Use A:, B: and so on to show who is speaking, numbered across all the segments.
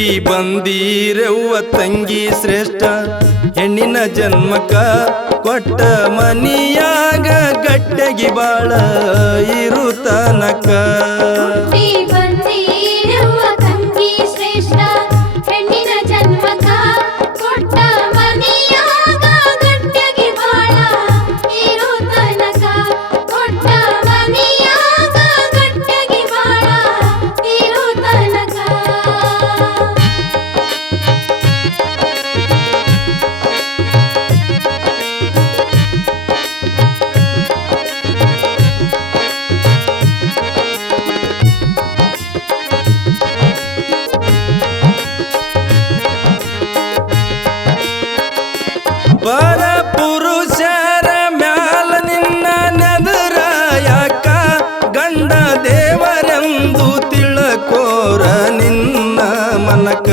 A: ಹುಟ್ಟಿ ಬಂದೀರೆವ್ವ ತಂಗಿ ಶ್ರೇಷ್ಠ ಹೆಣ್ಣಿನ ಜನ್ಮಕ ಕೊಟ್ಟ ಮನಿಯಾಗ ಗಟ್ಟೆಗಿ ಬಾಳ ಇರು ತನಕ ದೇವರೆಂದು ತಿಳಕೋರ ನಿನ್ನ ಮನಕ.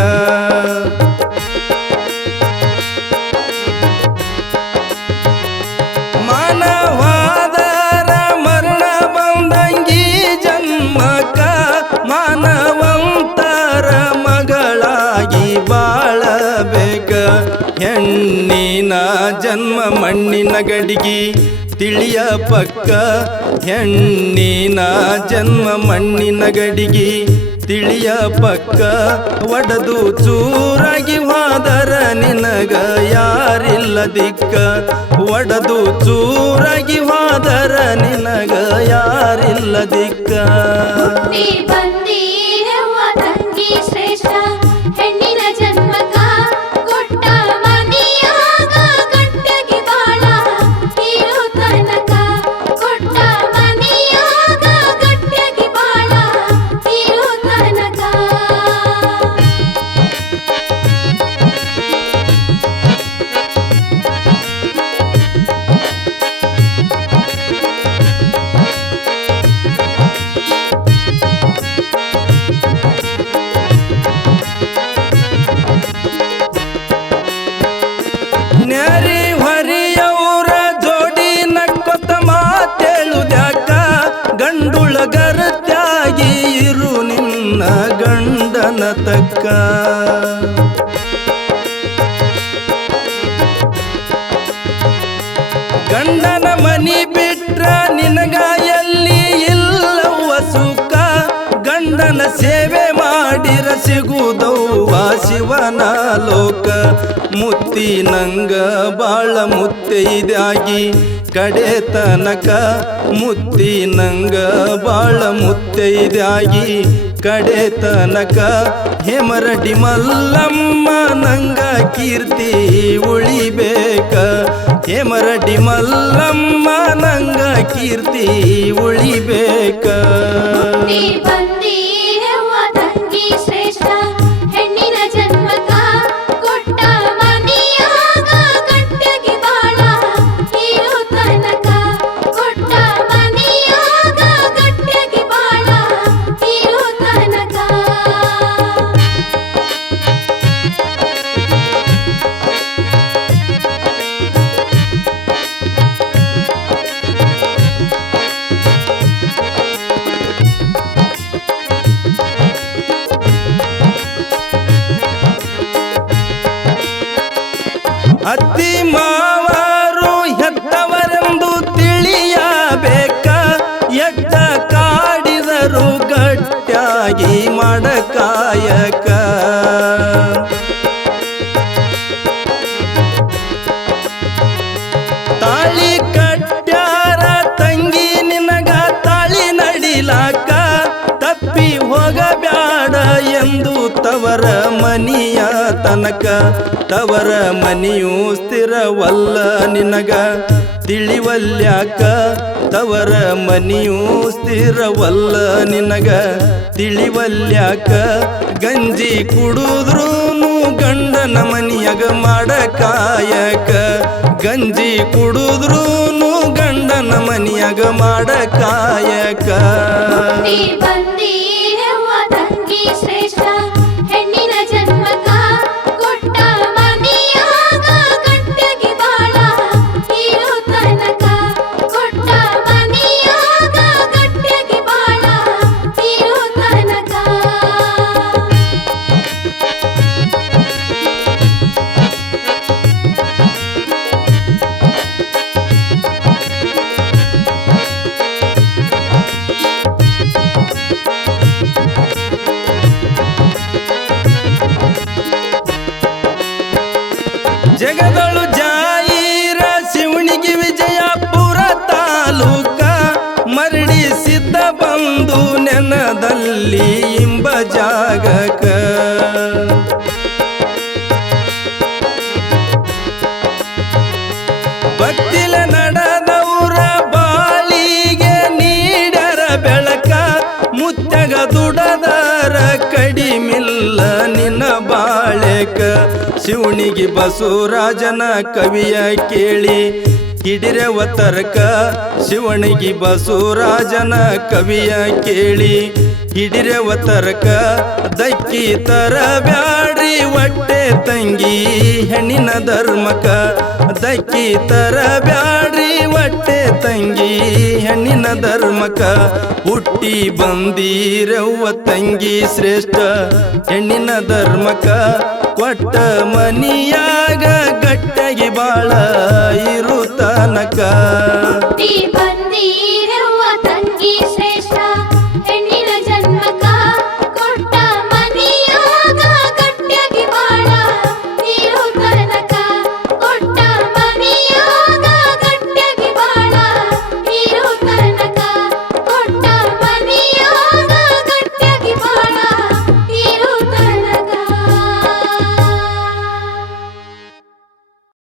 A: ಮಾನವಾದರ ಮರಣ ಬಂದಂಗಿ ಜನ್ಮಕ ಮಾನವಂತರ ಮಗಳಾಗಿ ಬಾಳಬೇಕ. ಹೆಣ್ಣಿನ ಜನ್ಮ ಮಣ್ಣಿನ ಗಡಿಗಿ ತಿಳಿಯ ಪಕ್ಕ ಹೆಣ್ಣಿನ ಜನ್ಮ ಮಣ್ಣಿನ ಗಡಿಗೆ. ತಿಳಿಯ ಪಕ್ಕ ಒಡದು ಚೂರಾಗಿ ಹೋದರ ನಿನಗ ಯಾರಿಲ್ಲ ದಿಕ್ಕ. ಒಡದು ಚೂರಾಗಿ ಹೋದರ ನಿನಗ ಯಾರಿಲ್ಲ ದಿಕ್ಕ. ತಕ್ಕ. ಗಂಡನ ಮನಿ ಬಿಟ್ರ ನಿನಗ ಎಲ್ಲಿ ಇಲ್ಲವ್ವ ಸುಖ. ಗಂಡನ ಸೇವೆ ಮಾಡಿರ ಸಿಗುದವ್ವ ಶಿವನ ಲೋಕ ಮುತ್ತಿನಂಗ ಬಾಳ ಮುತ್ತೈದಾಗಿ ಕಡೆ ತನಕ ಮುತ್ತಿನಂಗ ಬಾಳ ಮುತ್ತೈದಾಗಿ ಕಡೆ ತನಕ ಹೇಮರಡಿ ಮಲ್ಲಮ್ಮ ನಂಗ ಕೀರ್ತಿ ಉಳಿಬೇಕ. ಹೇಮರಡಿ ಮಲ್ಲಮ್ಮ ನಂಗ ಕೀರ್ತಿ ಉಳಿಬೇಕ. ತವರ ಮನಿಯ ತನಕ, ತವರ ಮನಿಯು ಸ್ಥಿರವಲ್ಲ ನಿನಗ. ತಿಳಿವಲ್ಯಾಕ ತವರ ಮನಿಯು ಸ್ಥಿರವಲ್ಲ ನಿನಗ. ತಿಳಿವಲ್ಯಾಕ ಗಂಜಿ ಕುಡುದ್ರೂನು ಗಂಡನ ಮನಿಯಗ ಮಾಡ ಕಾಯಕ. ಗಂಜಿ ಕುಡುದ್ರೂನು ಗಂಡನ ಮನಿಯಾಗ ಮಾಡ ಕಾಯಕ.
B: ಹುಟ್ಟಿ ಬಂದೀರವ್ವ ತಂಗಿ ಶ್ರೇಷ್ಠ ಗದಳು
A: ಜಾಯಿರ ಶಿವಣಿಗೆ ವಿಜಯಪುರ ತಾಲೂಕ. ಮರಡಿ ಸಿದ್ಧ ಬಂದು ನೆನದಲ್ಲಿ ಇಂಬ ಜಾಗಕ. ಶಿವನಿಗೆ ಬಸವರಾಜನ ಕವಿಯ ಕೇಳಿ. ಹಿಡಿರವ ಒತ್ತರಕ ಶಿವನಿಗೆ ಬಸವರಾಜನ ಕವಿಯ ಕೇಳಿ. ಹಿಡಿರವ ಒತ್ತರಕ ದಕ್ಕಿ ತರ ಬ್ಯಾಡ್ರಿ ಒಟ್ಟೆ ತಂಗಿ. ಹೆಣ್ಣಿನ ಧರ್ಮಕ ದಕ್ಕಿ ತರ ಬ್ಯಾಡ್ರಿ ಒಟ್ಟೆ ತಂಗಿ. ಧರ್ಮಕ ಹುಟ್ಟಿ ಬಂದಿರವ್ವ ತಂಗಿ ಶ್ರೇಷ್ಠ. ಹೆಣ್ಣಿನ ಧರ್ಮಕ ಕೊಟ್ಟ ಮನಿಯಾಗ ಗಟ್ಟಗಿ ಬಾಳ ಇರು ತನಕ.